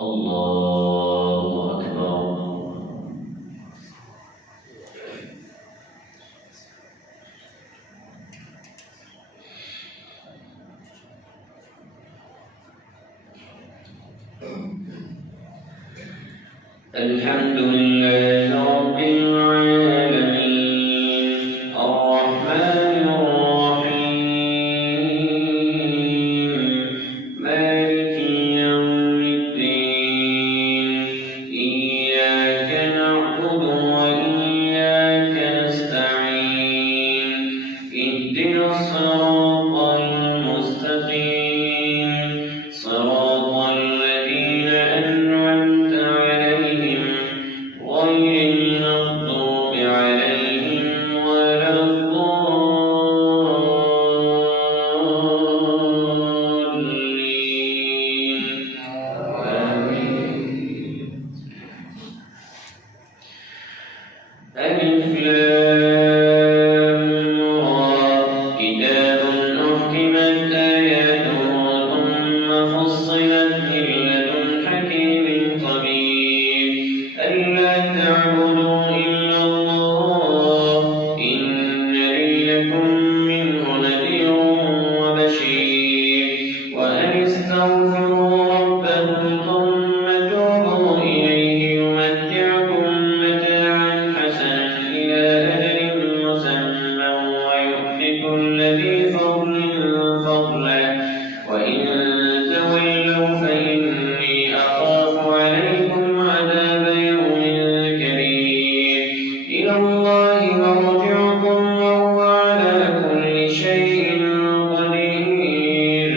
الله أكبر. الحمد لله رب العالمين الرحمن الرحيم مالك يوم الدين إياك نعبد وإياك نستعين اهدنا الصراط المستقيم صراط الذين أنعمت عليهم غير المغضوب عليهم ولا الضالين آمين. ألف لام را كتاب أحكمت آياته ثم فصلت من لدن حكيم خبير ألا تعبدوا إلا الله إنني لكم منه نذير وبشير وأن استغفروا ربكم ثم توبوا إليه يمتعكم متاعا حسنا إلى أجل مسمى ويؤت كل ذي فضل فضله وإن تولوا فإني أخاف عليكم عذاب يوم كبير إلى الله مرجعكم وهو على كل شيء قدير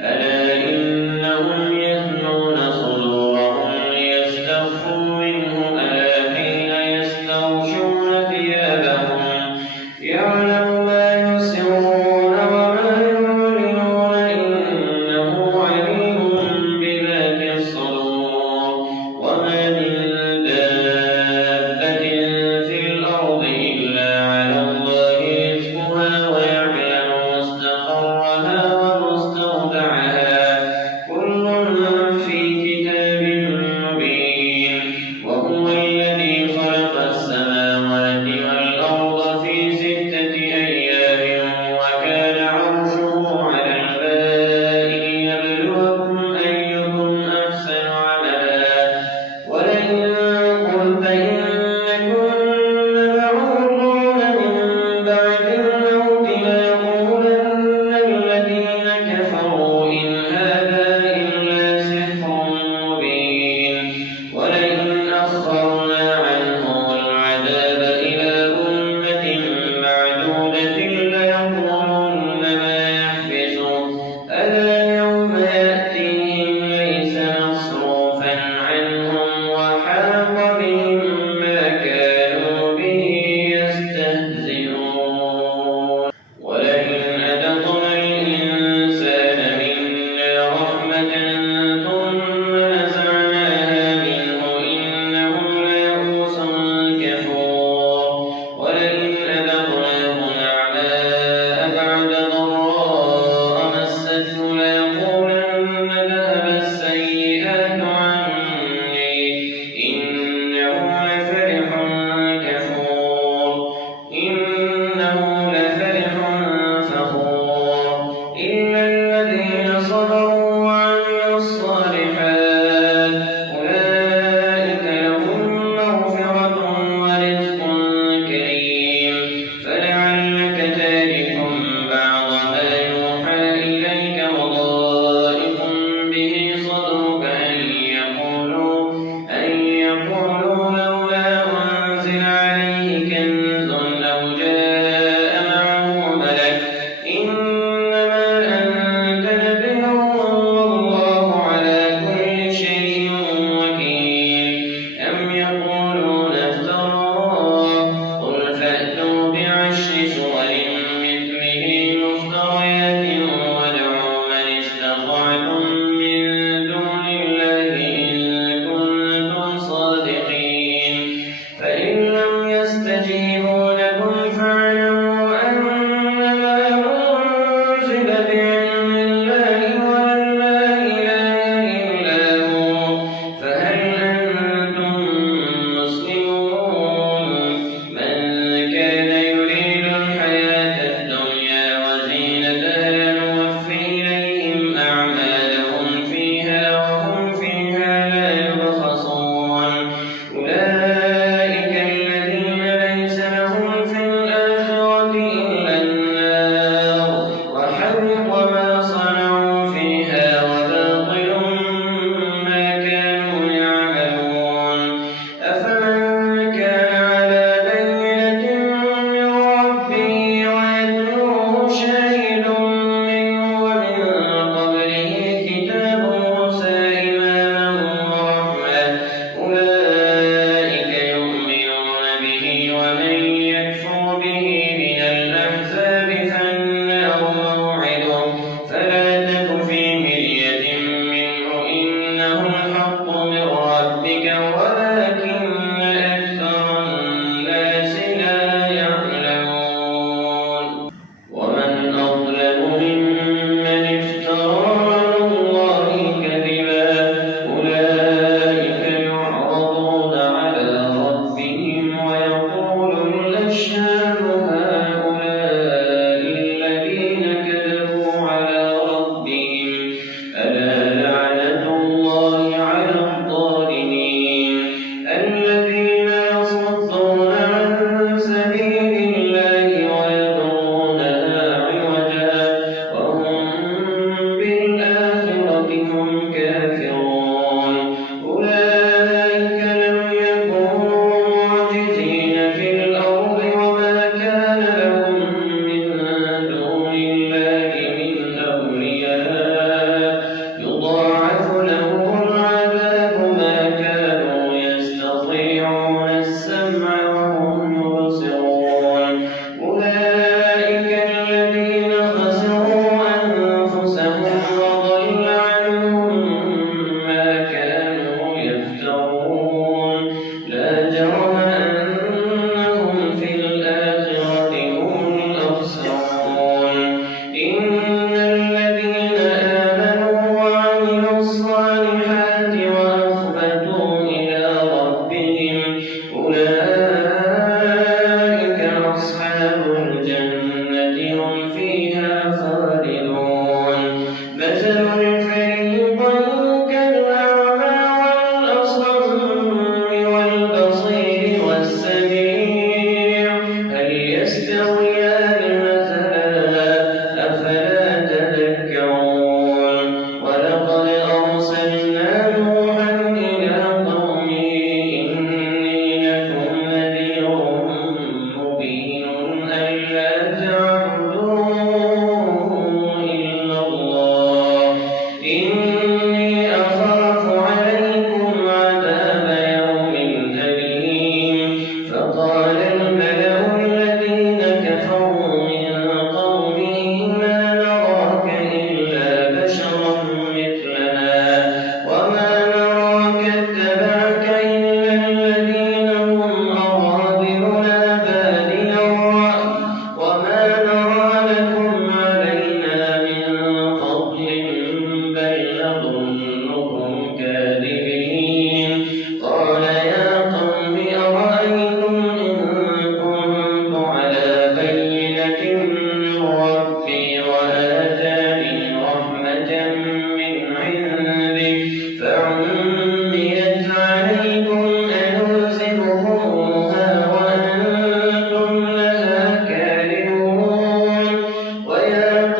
ألا إنهم يثنون صدورهم ليستخفوا منه ألا حين يستغشون ثيابهم يعلم ما يسرون وما يعلنون إنه عليم بذات الصدور وما من دابة في الأرض إلا على الله رزقها ويعلم مستقرها ومستودعها كل في كتاب مبين وهو الذي خلق السماوات والأرض في 6 أيام وكان عرشه على الماء ليبلوكم أيكم أحسن عملا ولئن قلت إنكم مبعوثون من بعد الموت ليقولن الذين كفروا إن هذا إلا سحر مبين ولئن أخرنا عنهم العذاب إلى أمة معدودة ليقولن ما يحبسه ألا يوم يأتيهم ليس مصروفا عنهم وحاق بهم ما كانوا به يستهزئون ولئن أذقنا الإنسان منا رحمة ثم نزعناها منه إنه ليئوس كفور ولئن أذقناه نعماء بعد ضراء مسته ليقولن ذهب السيئات عني إنه لفرح كفور إنه لفرح فخور إلا الذين صبروا وعملوا الصالحات أولئك لهم مغفرة ورزق كريم فلعلك تارك بعض ما يوحى إليك وضائق به صدرك أن يقولوا لولا أنزل عليه كنز أو جاء معه ملك إنما أنت نذير والله على عميت عليكم أنلزمكموها وأنتم لها كارهون ويا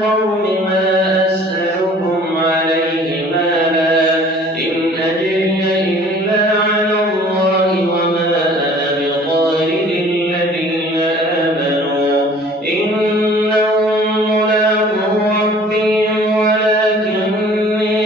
قوم ما أسألكم عليه مالا إن أجري إلا على الله وما أنا بطارد الذين آمنوا إنهم ملاقو ربهم ولكني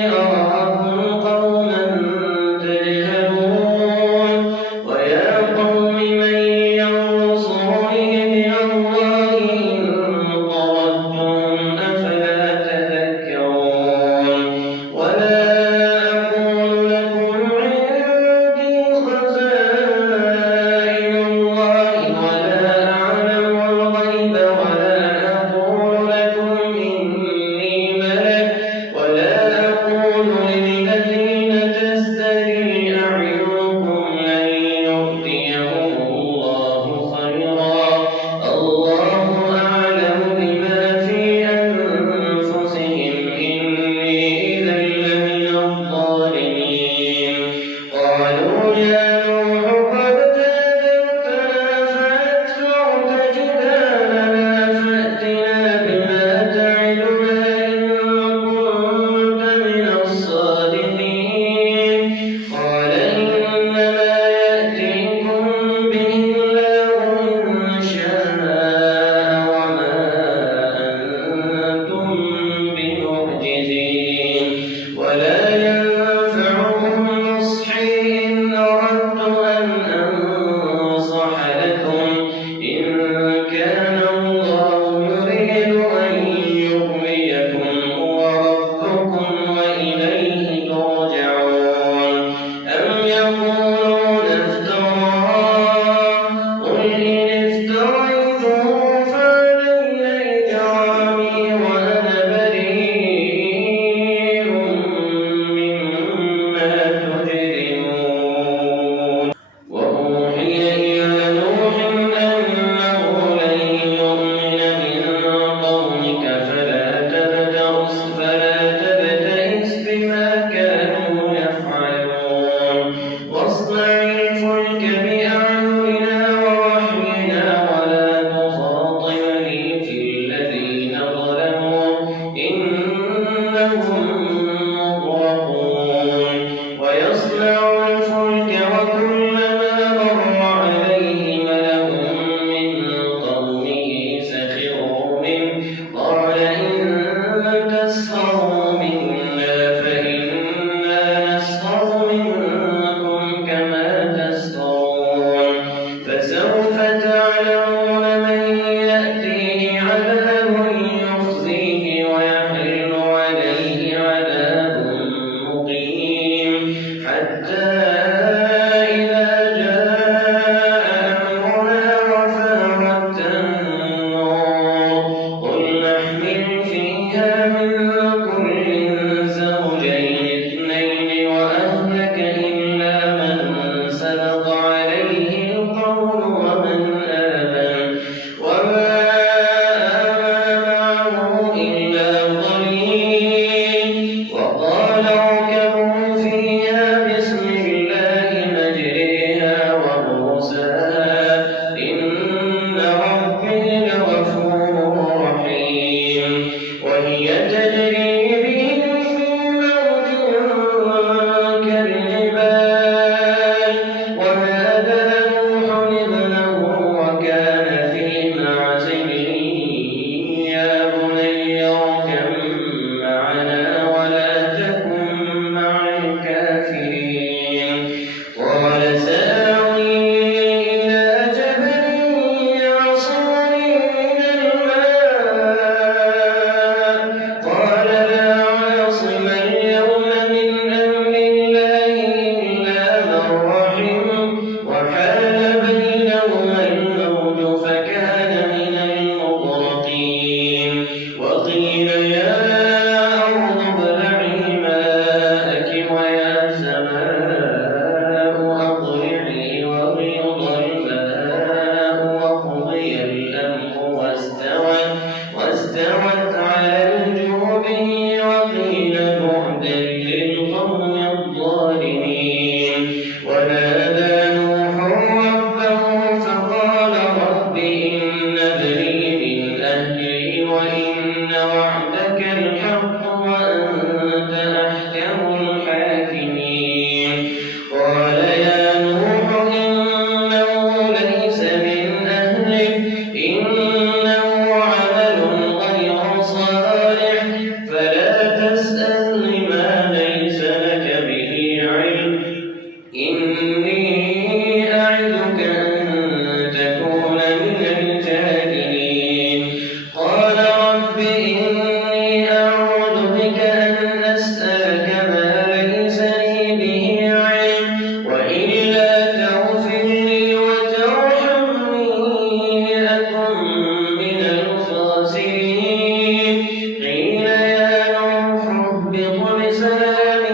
اهبط بسلام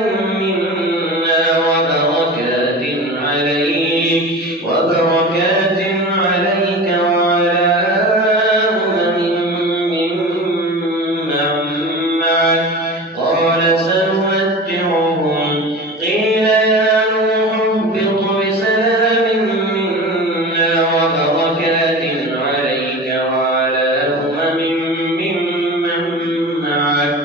منا وبركات عليك وعلى ممن معك. قال سنمتعهم. قيل يا نوح اهبط بسلام منا وبركات عليك وعلى ممن معك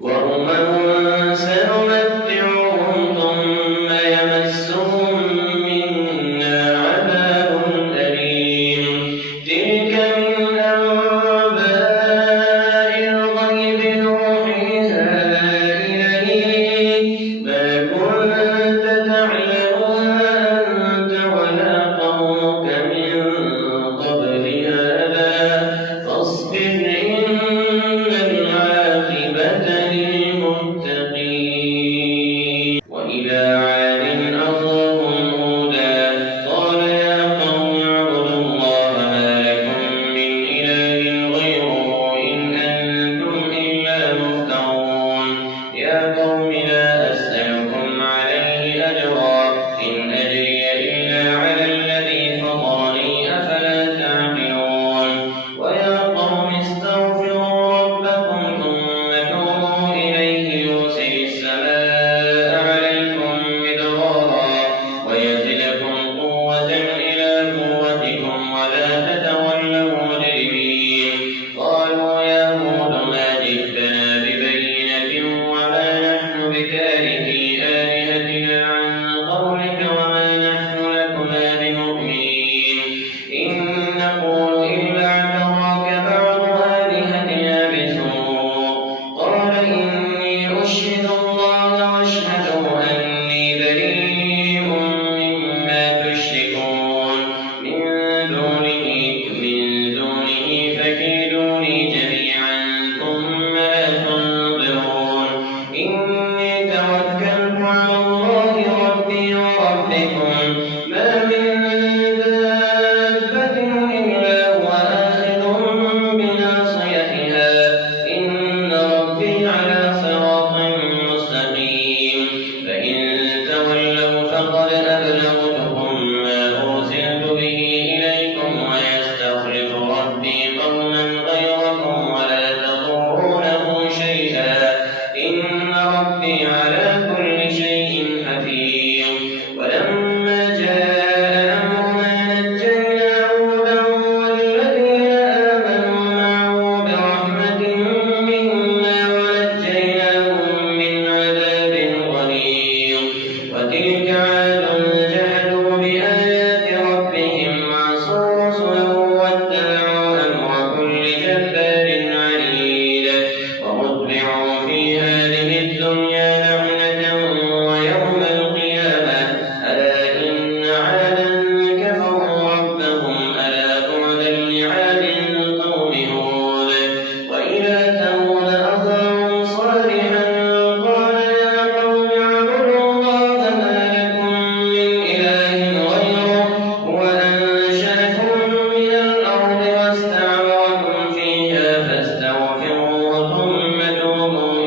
وأمم سنمتعهم ثم يمسهم منا عذاب أليم. تلك من أنباء الغيب نوحيها إليك ما كنت تعلمها أنت ولا قومك من قبل هذا فاصبر إن العاقبة للمتقين. وإلى عاد أخاهم هودا قال يا قوم اعبدوا الله ما لكم من إله غيره إن أنتم إلا مفترون. يا قوم لا أسألكم عليه أجرا إن أجري إلا على الذي فطرني أفلا تعقلون. ويا قوم استغفروا ربكم ثم توبوا إليه يرسل السماء عليكم مدرارا ويزدكم قوة إلى قوتكم ولا تتولوا مجرمين. قالوا يا هود ما جئتنا ببينة وما نحن بتاركي آلهتنا عن قولك وما نحن لكما بمؤمنين إن نقول إلا اعتراك بعض آلهتنا بسوء. قال إني أشهد الله واشهدوا أني بريء مما تشركون من دونه فكيدوني جميعا ثم لا تنظرون. إني توكلت على الله ربي وربكم ما من دابة إلا هو آخذ بناصيتها إن ربي على صراط مستقيم. فإن تولوا فقد أبلغتكم ما أرسلت به إليكم ويستخلف ربي قوما غيركم ولا تضرونه شيئا إن ربي على كل شيء حفيظ. ولما جاء أمرنا نجينا هودا والذين آمنوا معه برحمة منا ونجيناهم من عذاب غليظ. وتلك عاد جحدوا بآيات ربهم وعصوا رسله واتبعوا أمر كل جبار عنيد. وأتبعوا في هذه الدنيا لعنة ويوم القيامة ألا إن عادا كفروا ربهم ألا بعدا لعاد قوم هود. وإلى ثمود أخاهم صالحا قال يا قوم اعبدوا الله ما لكم من إله غيره هو أنشأكم من الأرض واستعمركم فيها فاستغفروه ثم توبوا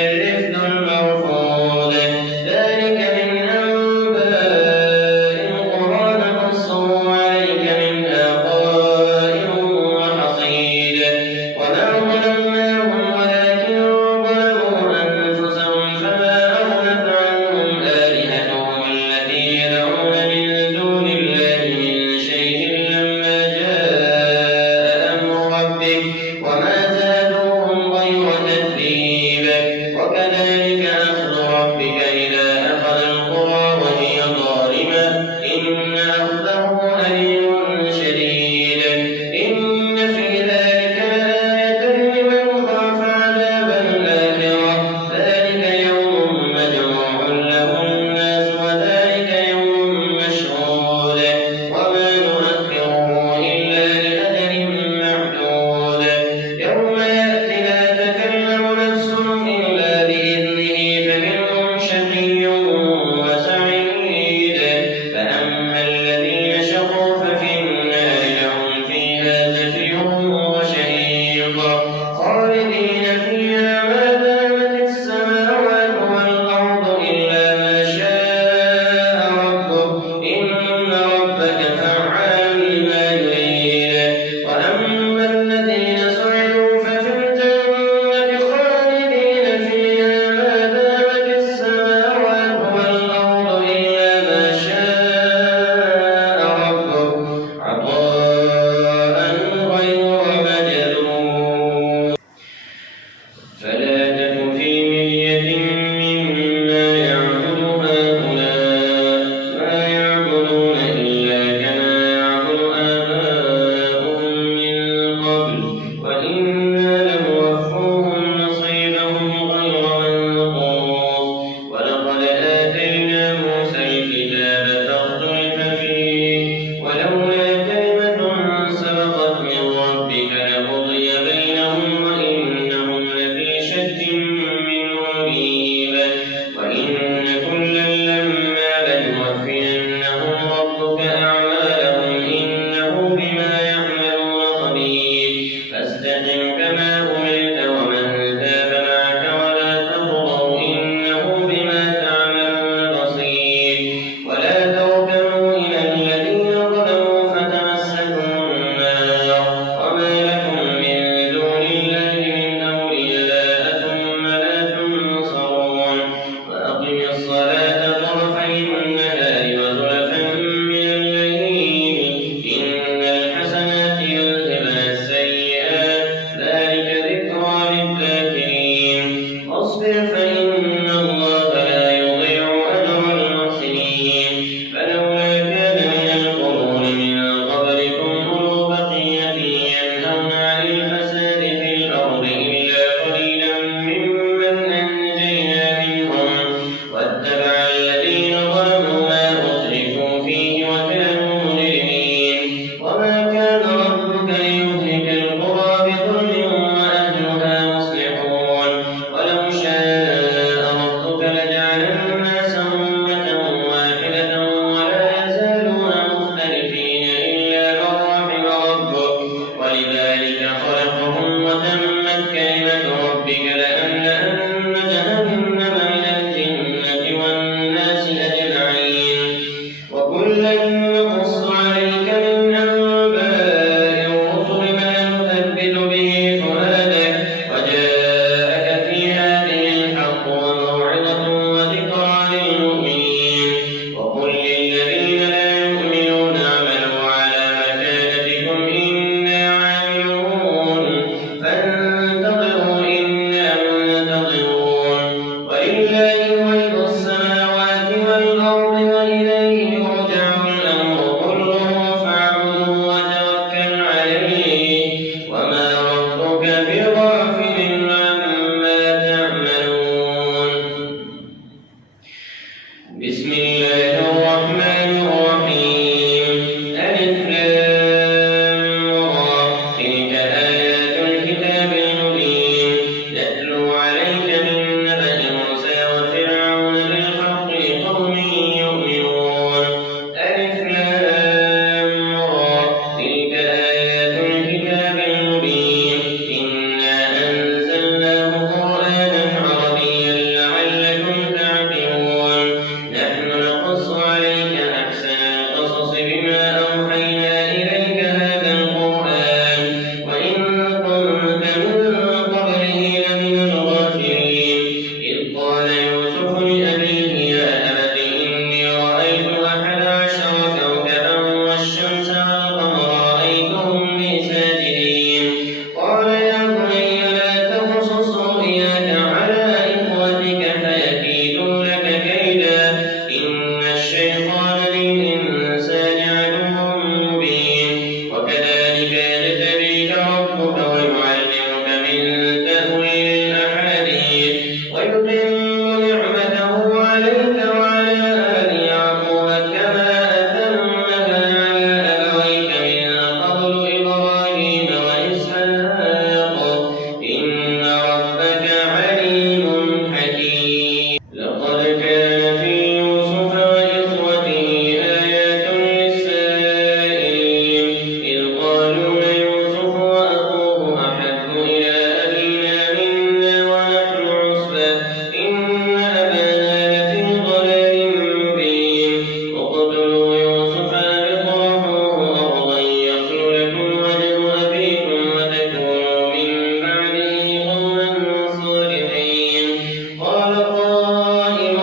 الرفد المرفود ذلك من أنباء القرى نقصه عليك منها قائم وحصيد وما ظلمناهم ولكن ظلموا أنفسهم فما أغنت عنهم آلهتهم التي يدعون من دون الله من شيء لما جاء أمر ربك وما زادوهم غير تتبيب وكذلك أخذ ربك إذا أخذ القرى وهي ظالمة إن أخذه أليم شديد إن في ذلك لآية لمن خاف عذاب الآخرة ذلك يوم مجموع له الناس وذلك يوم مشهود وما نؤخره إلا لأجل معدود يوم يأتي لا تكلم نفس إلا بإذنه فمنهم شقي وسعيد فأما الذين شقوا ففي النار لهم فيها زفير وشهيق خالدين فيها ما دامت السماوات والأرض إلا ما شاء ربك إن ربك فعال لما يريد وأما الذين سعدوا ففي الجنة خالدين فيها ما دامت السماوات والأرض إلا ما شاء ربك عطاء غير مجذوذ فلا تك في مرية مما يعبد هؤلاء ما يعبدون إلا كما يعبد آباؤهم من قبل وإنا لموفوهم نصيبهم غير منقوص ولقد آتينا موسى الكتاب فاختلف فيه ولولا كلمة سبقت من ربك لقضي بينهم وإنهم لفي شك منه مريب وإن كلا لما لنوفينهم ربك أعمالهم إنه بما يعملون خبير فاستقم كما أمرت ومن تاب معك ولا تطغوا إنه بما تعملون بصير ولا تركنوا إلى الذين ظلموا فتمسكم النار وما لكم من دون الله من أولياء ثم لا تنصرون وأقم الصلاة طرفي النهار وزلفا من الليل إن الحسنات يذهبن السيئات ذلك ذكرى للذاكرين واصبر فإن الله لا يضيع أجر المحسنين فلولا كان من القرون من قبلكم أولو بقية ينهون عن الفساد في الأرض إلا قليلا ممن أنجينا منهم واتبع الذين ظلموا ما أترفوا فيه وكانوا مجرمين وما كان ربك ليهلك القرى بظلم وأهلها مصلحون ولو شاء ويتم نعمته عليك وعلى آل يعقوب كما أتمها على أبويك من قبل إبراهيم وإسحاق إن ربك عليم حكيم. لقد كان في يوسف وإخوته آيات للسائلين إذ قالوا ليوسف وأخوه أحب إلى أبينا منا ونحن عصبة إن أبانا لفي ضلال مبين اقتلوا يوسف أو اطرحوه أرضا يخل لكم وجه أبيكم وتكونوا من بعده قوما صالحين. قال قائل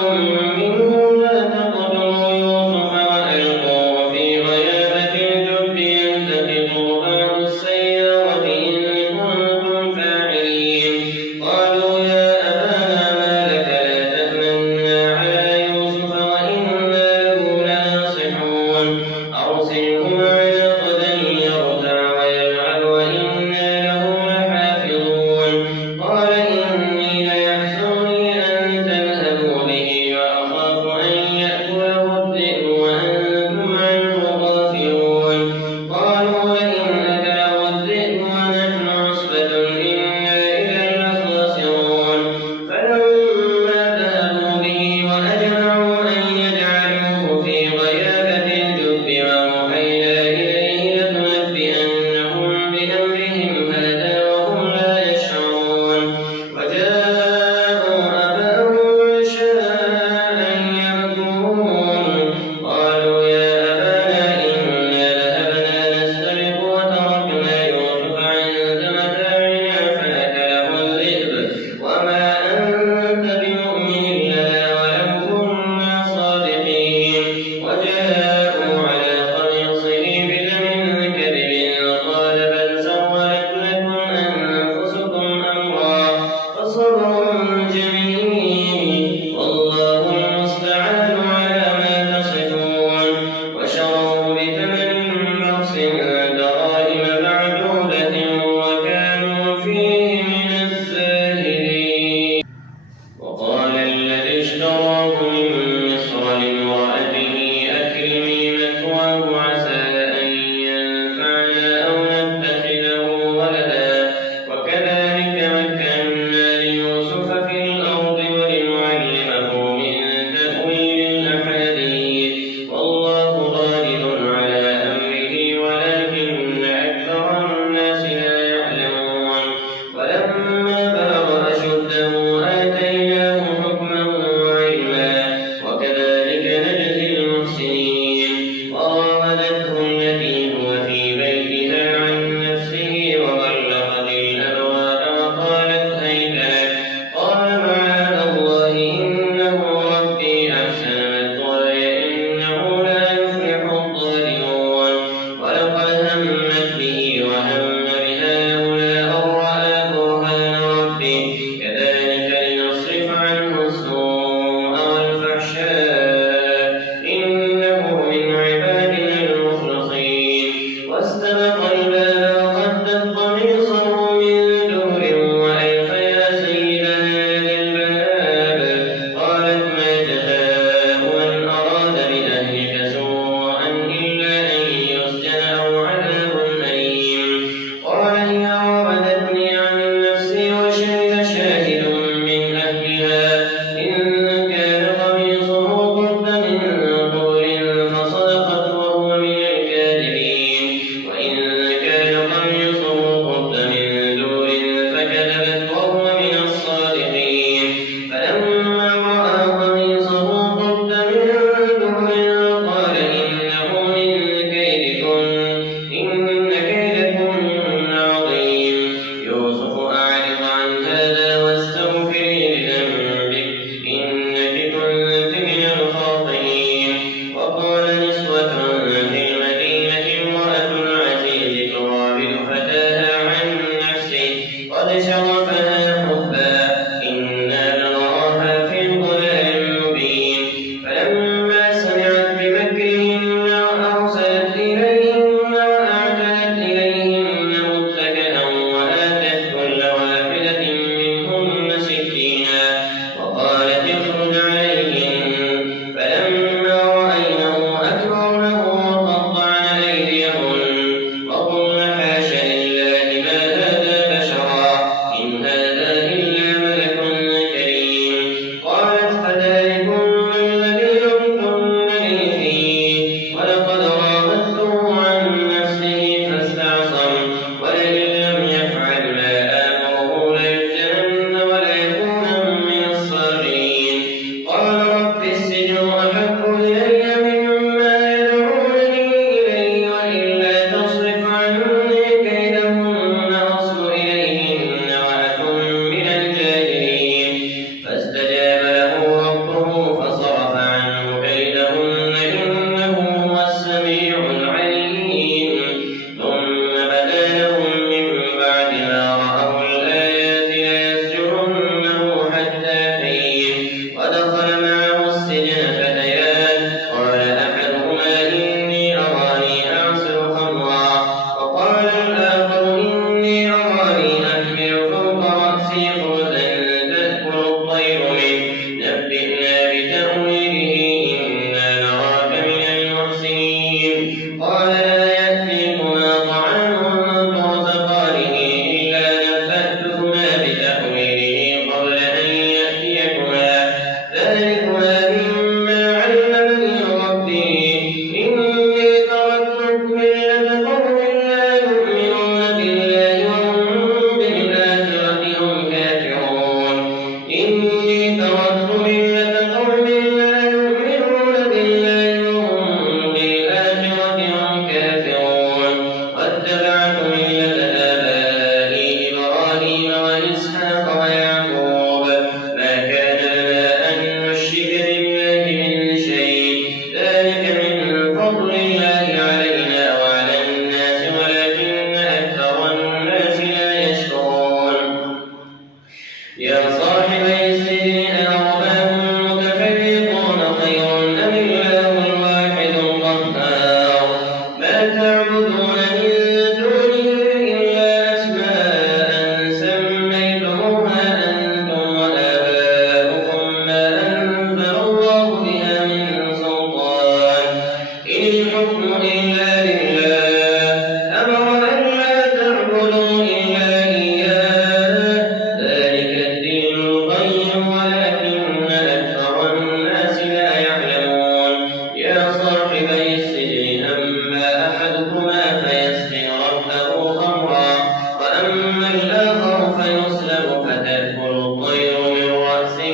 منهم لا تقتلوا يوسف وألقوه في غيابة الجب يلتقطه بعض السيارة إن كنتم فاعلين. قالوا يا أبانا ما لك لا تأمنا على يوسف وإنا له لناصحون أرسله معنا غدا يرتع ويلعب وإنا له لحافظون. قال إني ليحزنني أن تذهبوا به وأخاف أن يأكله الذئب وأنتم عنه غافلون. قالوا لئن أكله الذئب ونحن عصبة إنا إذا لخاسرون. فلما ذهبوا به وأجمعوا أن يجعلوه في غيابة الجب وأوحينا إليه لتنبئنهم بأمرهم هذا وهم لا يشعرون. وجاءوا أباهم عشاء يبكون. قالوا يا أبانا إنا ذهبنا نستبق وتركنا يوسف عند متاعنا فأكله الذئب وما أنت بمؤمن لنا ولو كنا صادقين. وجاءوا على قميصه بدم كذب قال بل سولت لكم أنفسكم أمرا فصبر جميل والله المستعان على ما تصفون. وشروا بثمن بخس دراهم معدودة وكانوا فيه من الزاهدين. وقال الذي اشتراه من مصر لامرأته أكرمي مثواه عسى أن ينفعنا أو نتخذه ولدا وكذلك مكنا ليوسف في الأرض ولنعلمه من تأويل الأحاديث والله غالب على أمره ولكن أكثر الناس لا يعلمون. ولما بلغ أشده آتيناه حكما وعلما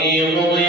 قضي